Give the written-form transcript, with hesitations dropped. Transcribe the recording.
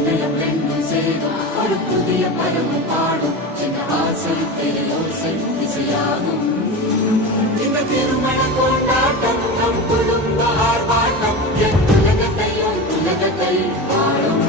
இதயம் ரெண்டும் சேரும் ஒரு புதிய பருவம் பாடும் என்ற ஆசை பெரியோசை இசையாகும். இந்த திருமண கொண்டாட்டம் நம் குடும்ப ஆர்ப்பாட்டம் என் உலகத்தை வாழும்